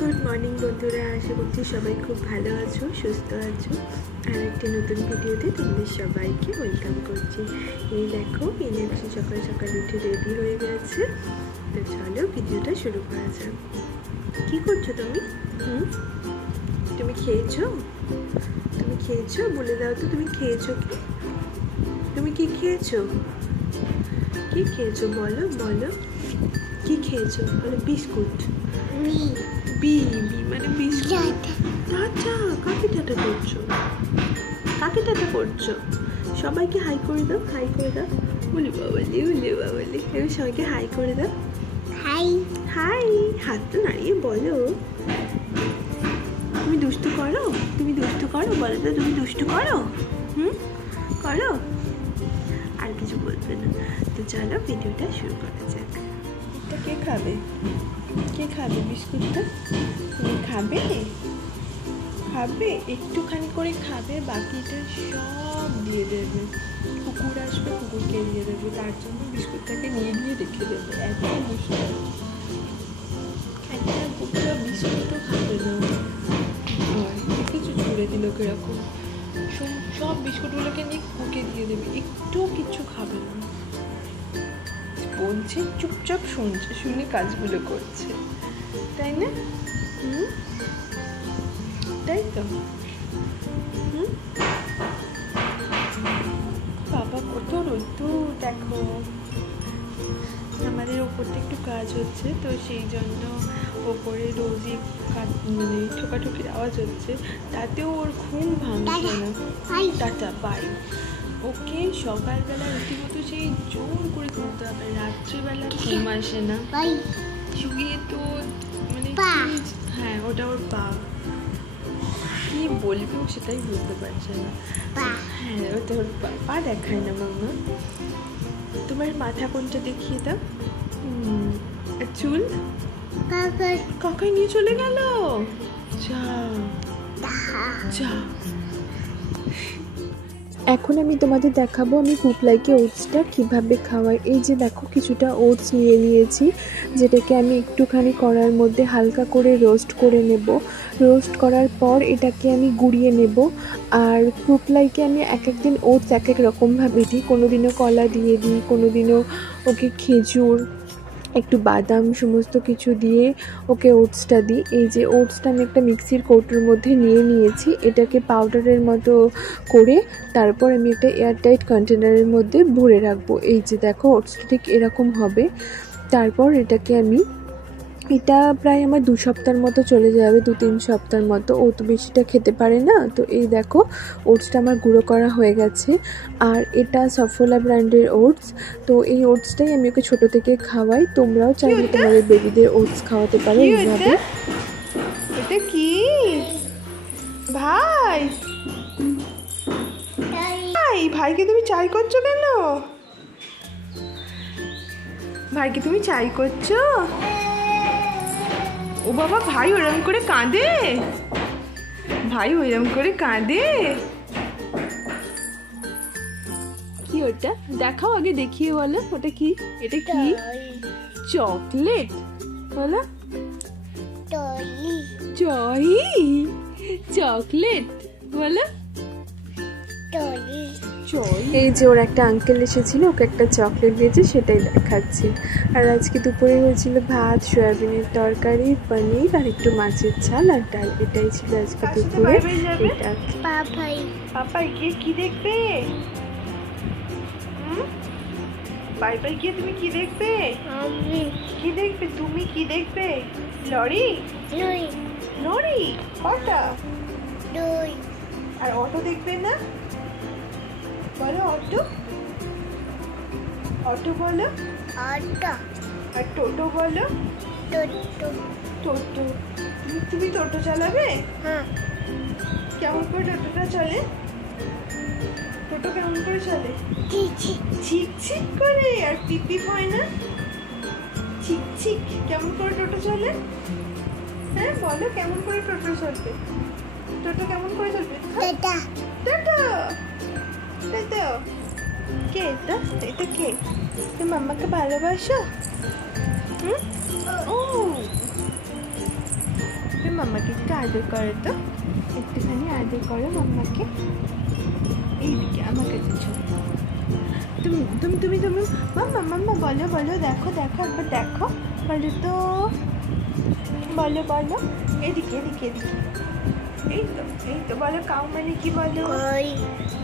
Good morning বন্ধুরা, আশা করছি সবাই খুব ভালো আছো, সুস্থ আছো। আর একটা নতুন ভিডিওতে তোমাদের সবাইকে ওয়েলকাম করছি। এই দেখো ইনাক্ষী সকাল সকাল উঠে রেডি হয়ে গেছে। তো চলো ভিডিওটা শুরু করা যাক। কী করছো তুমি? তুমি খেয়েছো? তুমি খেয়েছো? বলে দাও তো, তুমি খেয়েছো কি? তুমি কি খেয়েছো? কি খেয়েছো বলো বলো, কি খেয়েছো বলো? বিস্কুট। বি বি মানে বিস্কুট। টাটা। কাকে টাটা করছো? কাকে টাটা করছো? সবাইকে হাই করে দাও, হাই করে দাও। বলি বাবালি, বলি বাবালি, এবার সবাইকে হাই করে দাও। হাই হাই, হাতটা নাড়িয়ে বলো। তুমি দুষ্টু করো? তুমি দুষ্টু করো? বলো তো, তুমি দুষ্টু করো? করো? আর কিছু বলবে না। তো চলো ভিডিওটা শুরু করা যাক। এটা কে খাবে? কে খাবে বিস্কুটটা? তুমি খাবে? খাবে একটুখানি করে খাবে, বাকিটা সব দিয়ে দেবে। কুকুর আসবে, কুকুরকে দিয়ে দেবে, তার জন্য বিস্কুটটাকে নিয়ে গিয়ে রেখে দেবে। এত দুষ্ট, একটা কুকুর বিস্কুটও খাবে না। কিছু ছুড়ে দিল কিরকম, সব বিস্কুটগুলোকে নিয়ে কুকুরকে দিয়ে দেবে, একটু কিছু খাবে না। বলছে চুপচাপ শুনছে, শুনে কাজগুলো করছে, তাই না? তাই তো। বাবা কত রোদ্দুর দেখো। আমাদের ওপরটা একটু কাজ হচ্ছে, তো সেই জন্য ওপরে রোজই মানে ঠোকাঠুকির আওয়াজ হচ্ছে, তাতেও ওর ঘুম ভাঙছে না। Tata bye. ওকে সকালবেলা রীতিমতো সেই জোর করে তুলতে হবে, রাত্রিবেলা ঘুম আসে না। শুয়ে তো মানে হ্যাঁ, ওটা ওর পা। কি বলবে ও সেটাই বুঝতে পারছে না। হ্যাঁ, ওটা ওর পা দেখায় না মাম্মা। তোমার মাথা কোনটা দেখিয়ে দাও। চুল কাকাই নিয়ে চলে গেল। যা যা। এখন আমি তোমাদের দেখাবো আমি পুপলাইকে ওটসটা কীভাবে খাওয়াই। এই যে দেখো কিছুটা ওটস নিয়ে নিয়েছি, যেটাকে আমি একটুখানি কড়ার মধ্যে হালকা করে রোস্ট করে নেব। রোস্ট করার পর এটাকে আমি গুঁড়িয়ে নেব। আর পুপলাইকে আমি এক একদিন ওটস এক এক রকমভাবে দিই, কোনো দিনও কলা দিয়ে দিই, কোনো দিনও ওকে খেজুর, একটু বাদাম সমস্ত কিছু দিয়ে ওকে ওটসটা দিই। এই যে ওটসটা আমি একটা মিক্সির কৌটোর মধ্যে নিয়ে নিয়েছি, এটাকে পাউডারের মতো করে তারপর আমি একটা এয়ারটাইট কন্টেনারের মধ্যে ভরে রাখবো। এই যে দেখো ওটসটা ঠিক এরকম হবে। তারপর এটাকে আমি, এটা প্রায় আমার 2 সপ্তাহের মতো চলে যাবে, 2-3 সপ্তাহের মতো। ও তো বেশিটা খেতে পারে না। তো এই দেখো ওটসটা আমার গুঁড়ো করা হয়ে গেছে। আর এটা সফলা ব্র্যান্ডের ওটস। তো এই ওটসটাই আমি ওকে ছোটো থেকে খাওয়াই। তোমরাও চাইলে তোমাদের বেবিদের ওটস খাওয়াতে পারো এইভাবে। এটা কি ভাই? ভাইকে তুমি চাই করছো কেন? ভাইকে তুমি চাই করছো? ও বাবা, ভাই ওরম করে কাঁদে? ভাই ওরম করে কাঁদে? কি ওটা দেখাও আগে, দেখিয়ে বলো ওটা কি। এটা কি? চকলেট বলো। টয় চকলেট বলো। এই যে ওর একটা আঙ্কেল এসেছিল, ওকে একটা চকলেট দিয়েছে, সেটাই দেখাচ্ছি। আর আজকে দুপুরে হয়েছিল ভাত, সয়াবিনের তরকারি, পনির আর একটু মাছের ঝাল আর ডাল। এটাই ছিল আজকে দুপুরে। এটা পাপাই গিয়ে কি দেখবে? বাই গিয়ে তুমি কি দেখবে? কি দেখবে তুমি? কি দেখবে? লরি? লরি কটা? আর অটো দেখবে না? বলো অটো। অটো বলো। আর টোটো বলো। টোটো। তুমি টোটো চালাবে? হ্যাঁ। কেমন করে টোটোটা চলে? টোটো কেমন করে চলে? ছিক ছিক করে। আর পিপ পিপ হয় না? Six six. কেমন করে টোটো চলে? হ্যাঁ বলো, কেমন করে টোটো চলবে? টোটো কেমন করে চলবে? Tata tata tata. কে এটা? এটা কে? তুমি মাম্মাকে ভালোবাসো? ও মাম্মাকে একটু আদর করো তো, একটুখানি আদর করো মাম্মাকে। এইদিকে আমার কাছে চলো। তুমি তুমি তুমি তুমি মাম্মা মাম্মা বলো বলো, দেখো দেখো একবার দেখো, বলো তো, বলো বলো, এদিকে এদিকে এদিকে। এই তো বলো। কাউ মানে কি বলো?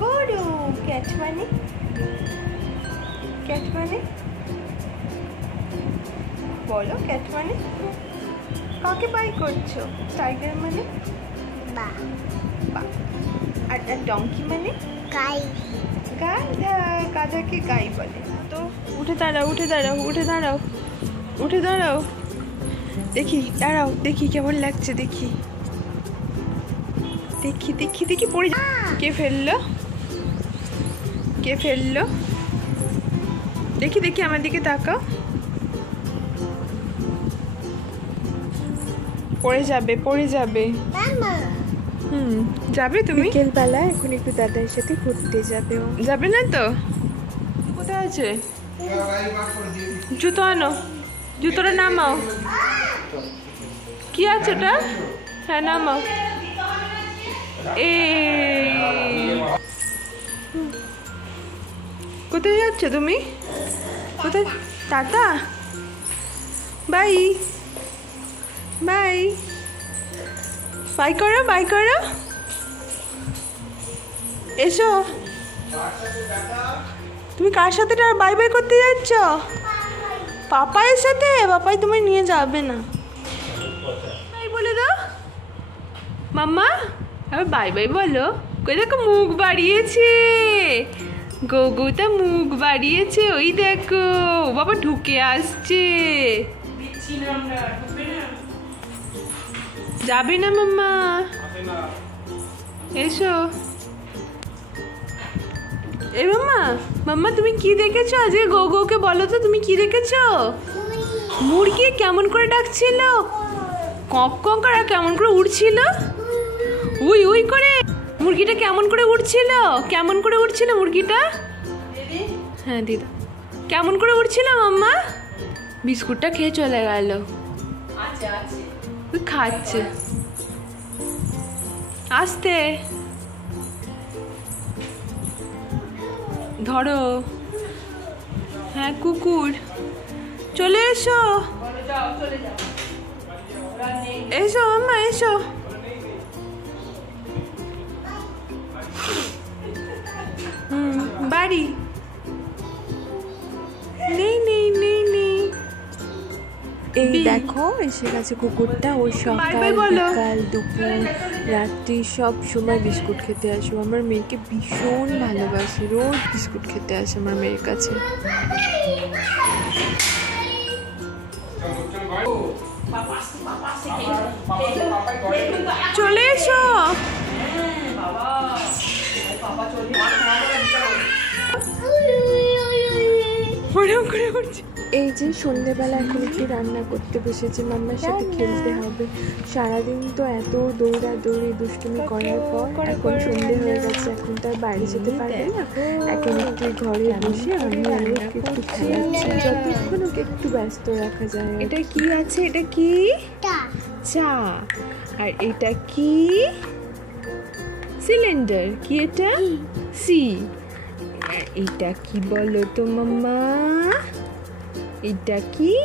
গরু। ক্যাট মানে? ক্যাট মানে বলো, ক্যাট মানে? কাকে বাই করছো? টাইগার মানে? বা। আর ডঙ্কি মানে? গাই। গাধা। গাধাকে গাই বলে। তো উঠে দাঁড়াও, উঠে দাঁড়াও, উঠে দাঁড়াও, উঠে দাঁড়াও। দেখি, দাঁড়াও, দেখি কেমন লাগছে, দেখি দেখি দেখি দেখি পড়ে। কে ফেললো? কে ফেললো? দেখি দেখি আমার দিকে তাকাও। পড়ে যাবে, পড়ে যাবে। যাবে তুমি? বিকেলবেলা এখন একটু দাদার সাথে ঘুরতে যাবে। যাবে না তো? কোথায় আছে? জুতো আনো, জুতোটা নামাও। কি আছে ওটা? হ্যাঁ নামাও। কোথায় যাচ্ছ তুমি? কোথায়? Tata, bye bye. বাই করো, বাই করো। এসো। তুমি কার সাথে বাই বাই করতে যাচ্ছ? পাপাইয়ের সাথে? পাপাই তোমায় নিয়ে যাবে না। বাই বলে দাও মাম্মা, আবার বাই বাই বলো। কই দেখো মুখ বাড়িয়েছে, গোগুটা মুখ বাড়িয়েছে, ওই দেখো বাবা ঢুকে আসছে। যাবে না মাম্মা? এসো। এ মাম্মা, মাম্মা তুমি কি দেখেছো আজকে? গোকে বলো তো, তুমি কি দেখেছো? মুরগি কেমন করে ডাকছিল, কক কক আর কেমন করে উড়ছিল, উই উই করে। মুরগিটা কেমন করে উড়ছিল, কেমন করে উড়ছিল মুরগিটা? হ্যাঁ দিদা, কেমন করে উড়ছিল মাম্মা? বিস্কুটটা খেয়ে চলে গেল। খাচ্ছে আস্তে, ধরো। হ্যাঁ কুকুর, চলে এসো, এসো মাম্মা এসো। বাড়ি নেই নেই নেই নেই। এই দেখো এসে গেছে কুকুরটা। ওই সকাল বিকাল দুপুর রাত্রি সব সময় বিস্কুট খেতে আসে। আমার মেয়েকে ভীষণ ভালোবাসে, রোজ বিস্কুট খেতে আসে আমার মেয়ের কাছে। চলে এসো। এই যে সন্ধ্যেবেলা এখন একটু রান্না করতে বসেছে, মাম্মার সাথে খেলতে হবে। সারাদিন তো এত দৌড়াদৌড়ি দুষ্টুমি করার পর এখন সন্ধ্যে হয়ে গেছে, এখন তো আর বাইরে যেতে পারবে না। এখন একটু ঘরে বসে আমি ওকে একটু খেলাচ্ছি, যতক্ষণ ওকে একটু ব্যস্ত রাখা যায়। এটা কি আছে? এটা কি? চা। আর এটা কি? সিলিন্ডার। কি এটা? সি। আর এটা কি বলো তো মাম্মা? এটা কি?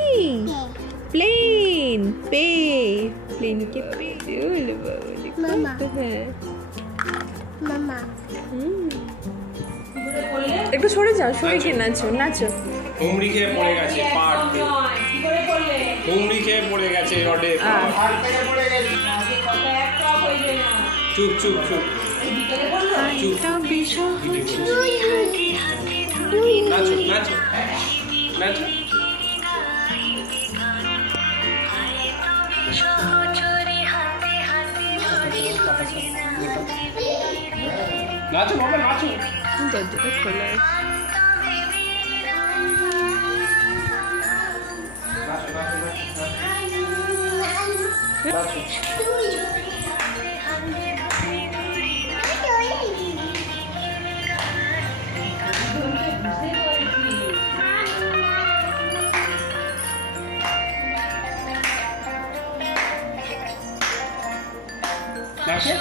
প্লেন। পে। প্লেনকে পে বলে মামা। হ্যাঁ মামা। একটু সরে যাও, সরে গিয়ে নাচো, নাচো। হুমড়ি খেয়ে পড়ে গেছে, পাট হুমড়ি খেয়ে পড়ে গেছে রডে। চুপ চুপ চুপ চুপ। নাচো নাচো নাচো। নাচো বাবা নাচো। দরজাটা খোলা আছে। থাকে।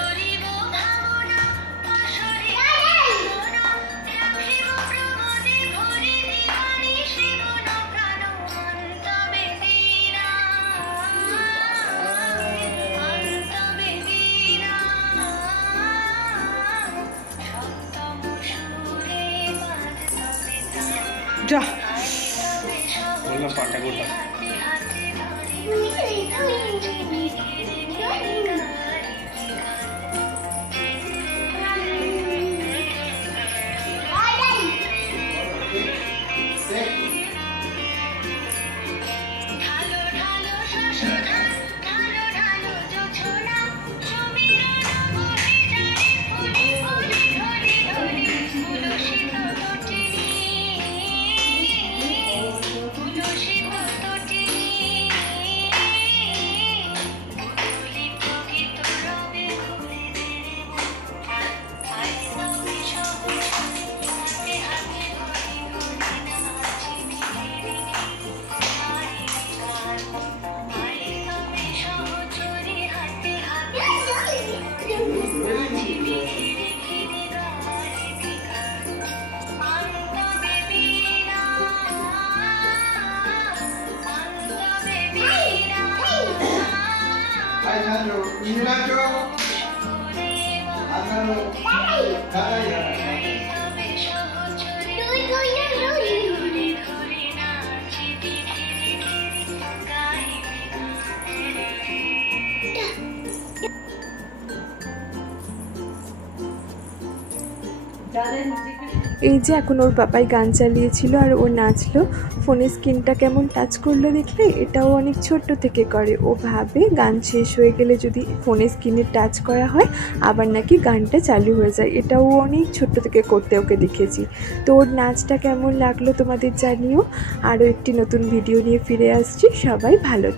যা বললাম পাটা গোটা। এই যে এখন ওর পাপাই গান চালিয়েছিল আর ও নাচলো, ফোনের স্ক্রিনটা কেমন টাচ করলো দেখলে। এটাও অনেক ছোট্ট থেকে করে, ও ভাবে গান শেষ হয়ে গেলে যদি ফোনের স্ক্রিনে টাচ করা হয় আবার নাকি গানটা চালু হয়ে যায়। এটাও অনেক ছোট্ট থেকে করতে ওকে দেখেছি। তো ওর নাচটা কেমন লাগলো তোমাদের জানিও। আরও একটি নতুন ভিডিও নিয়ে ফিরে আসছি, সবাই ভালো।